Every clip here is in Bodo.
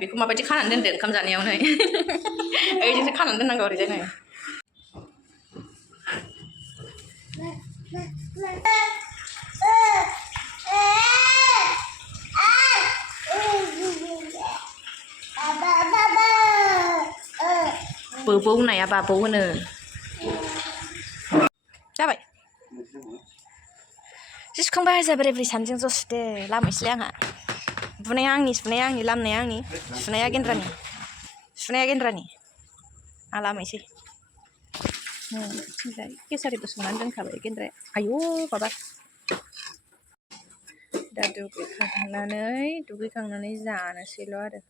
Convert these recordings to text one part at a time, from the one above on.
बेखौ माबायदि खानानै दोनदों ओंखाम जानायावनो ओइदिनसो खानानै दोननांगौ ओरैजायनो बोबौ होननाया बाबौ होनो जाबाय जि सुखांबाय जा बोराय बुरै सानैजों ज' सुदो लामहैसैलाय आंहा बुनाया आंनि लामनाया आंनि सुनाया गेन्द्रानि आं लामहैसै केसारिबो संनानै दोनखाबाय गेन्द्राया आयौ बाबा दा दुगैखांनानै जानोसैल' आरो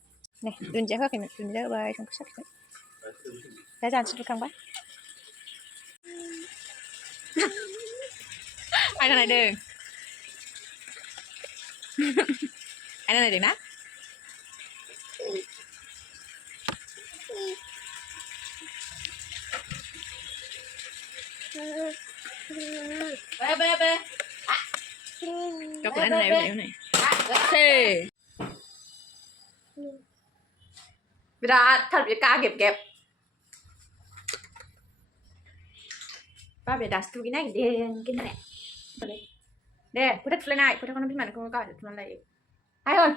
नै दुन्दिया होआखैमोन दुन्दिया होबाय संख्रि साखिबाय दा जानोसै दुगैखांबा आयना नायदों आयना नायदों ना Coklat này bên này. Thế. Ra thật việc ca kẹp. Ba bị đặt cái này cái này. Đây, cứ đặt lên này, cứ đặt con này con coi nó lại. Ai ơi.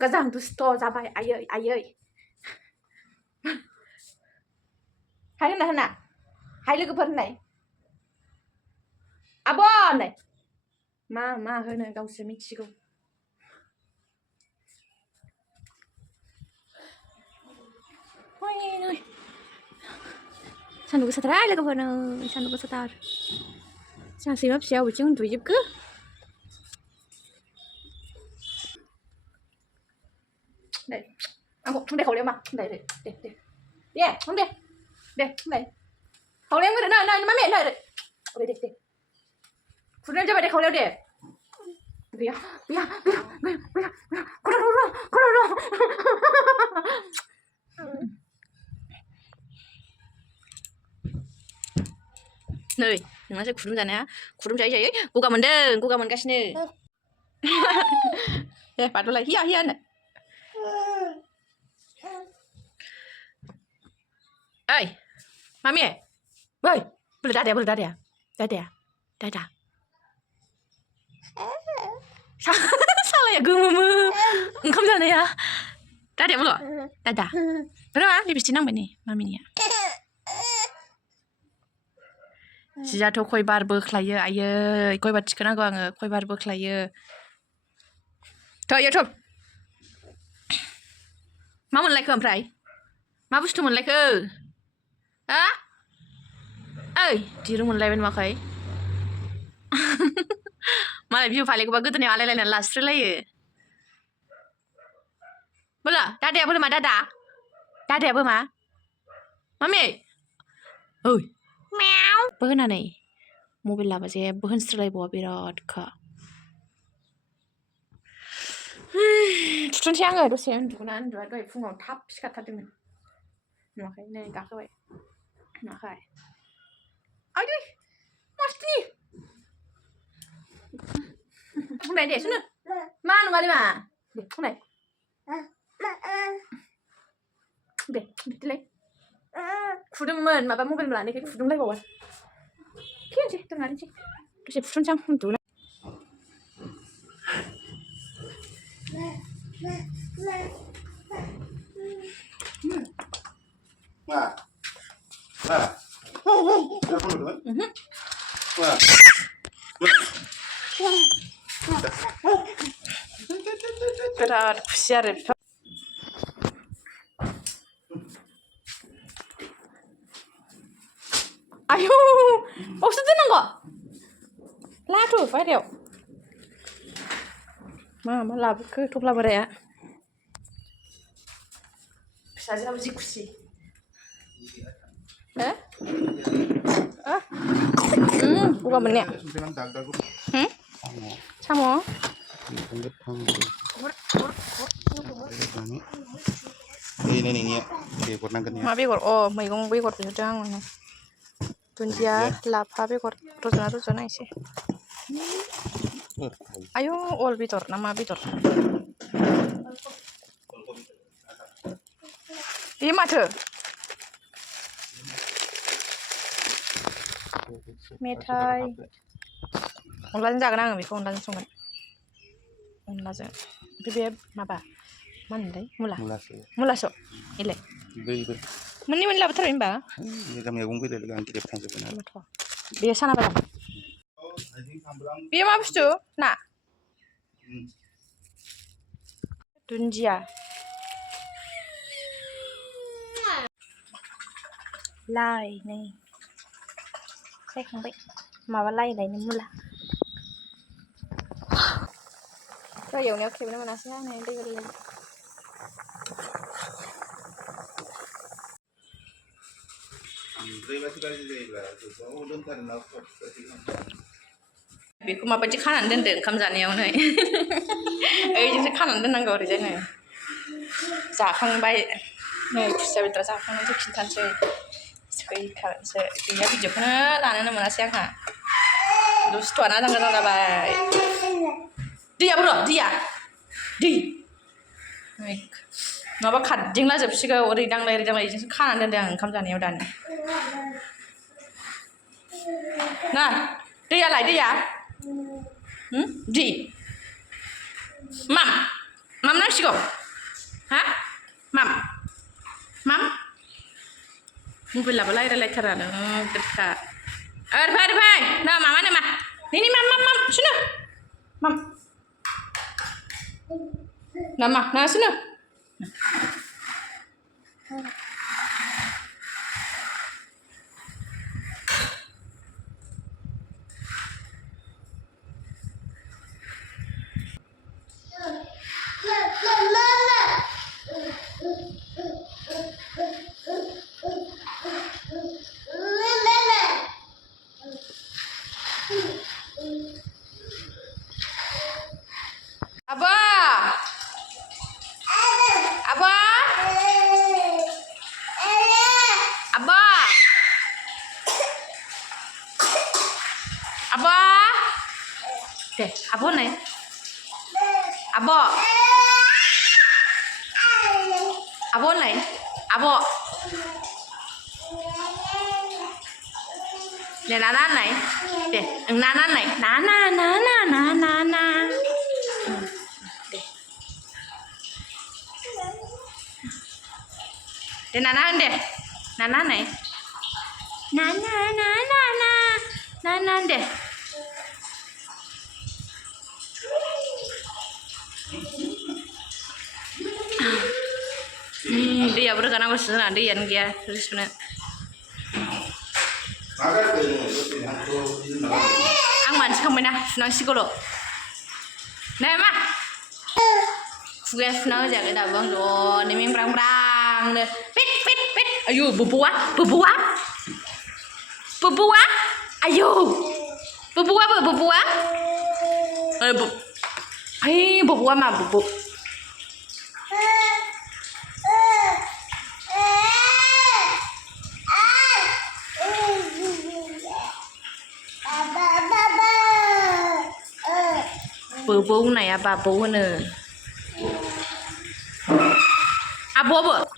Cái răng dusto ra bài ai ơi. Hai đứa nào? Hai đứa cái này. 아빠 네. 마 흐는 가우스 미치고. Ôi. Sao nó sao lại cái phần sao nó sao tao. Sao xí mấp xéo chứ tụi giúp cứ. Đây. Không để khẩu liếm mà. Đây. Yeah, không để. Đây, không để. Khẩu liếm cái này má mẹ này. Đây. Phun cho mày để khẩu liếm đi. Bia. Cô. Nơi, nó sẽ 구름 자네. 구름 자이. 고가 가시네. 네, 받을라. 히야. Ê, mami ơi. Ơi, bữa đá đẻ. Sao lại mơ không ra này à? Đá đẻ rồi. Đá. Bữa đó đi bị năng bệnh này, mami nè. Giờ thôi khôi bar bơ khai ai ơi, khôi bar chicken nào à, khôi bar bơ khai thôi. Má muốn lại không phải? Má bút muốn lại không? Hả? Ơi, đi rồi muốn lại bên mà khơi. Mà lại view phải cái bagusnya ala lain last relay. Bola, dah boleh mah dah. Dah apa mah? Mami. Oi. Meow. Bahan apa ni? Mobil apa sih? Bahan relay bawa berat ka. Tujuan siang ada siang tujuan dua fungon tap sikat tadi ni. Makai ni dah kau. Makai. Aduh, mesti. Không này để xuống nữa. Má nó vào đi mà. Để không này. Để lấy. Phụ đừng mờn mà bà mua bên lại này cái phụ đừng lấy vào. Thiên chị, tôi nói đi chị. Tôi sẽ phụ trong không tủ này. Berat kusiya deh. Ayo, maksudnya nggak? Lah tuh, phải điều. Mà làm cứ thuộc là vậy ạ. Pisajwni kusi. Bukan bener. Sama. Ini begot nangkatnya. Ma begot, मैगं begot itu ang mana. Dunia lapa begot rojona isi. Ayo all begot, nama begot. Ini माथो? मेथाइ अनलाजों जागोन आङो बेखौ अनलाजों संगोन अनलाजों ओमफ्राय बे माबा मा होनोथाय मुलास' इलाय मोननै मोननै लाबोथारबाय होनबा मैगं फैलाय आं गिदिर थांजोबगोन आरो बेयो साना बादाम बेयो मा बुस्थु ना दुन्दिया लाइ नै सायखांबाय माबा लाइ लायनो मुला दै एवनायाव खेबनो मोनासै आं दै गोरलै बेखौ माबायदि खानानै दोनदो ओंखाम जानायाव नै ओइजोंसो खानानै दोननांगौ ओरैजाय नै जाखांबाय नै खुसिया बेदरा जाखांनानैसो खिन्थानोसै सैखारसो गैया भिडिअखौनो लानोनो मोनासै आंहा दुस्थ'आनो आजां गाजां जाबाय दैयाबो र' दै माबा खारदिंला जोबसिगौ ओरै दांलाय इजोंसो खानानै दोनदों आं ओंखाम जानायाव दानो ना दैयालाय दै माम नांसिगौ हा माम मबाइलाबो रायलायलायथारानो गोदखा ओरै ना मामा नामा नि माम सुनो माम nama nah sini deh, abo nih, abo nih, abo, deh nana nih, deh nana nih, nana, deh nana nih, nana deh. Dia berkenaan dengan dia yang dia terusnya. Ang manis kamu na, senang sih kalau. Nah mah, gue senang aja kita bang tuh, niming perang, pit, ayo bubua, ayo, bubua, bubua mah bubu. Bubung này à bà bố nè, à bố bữa.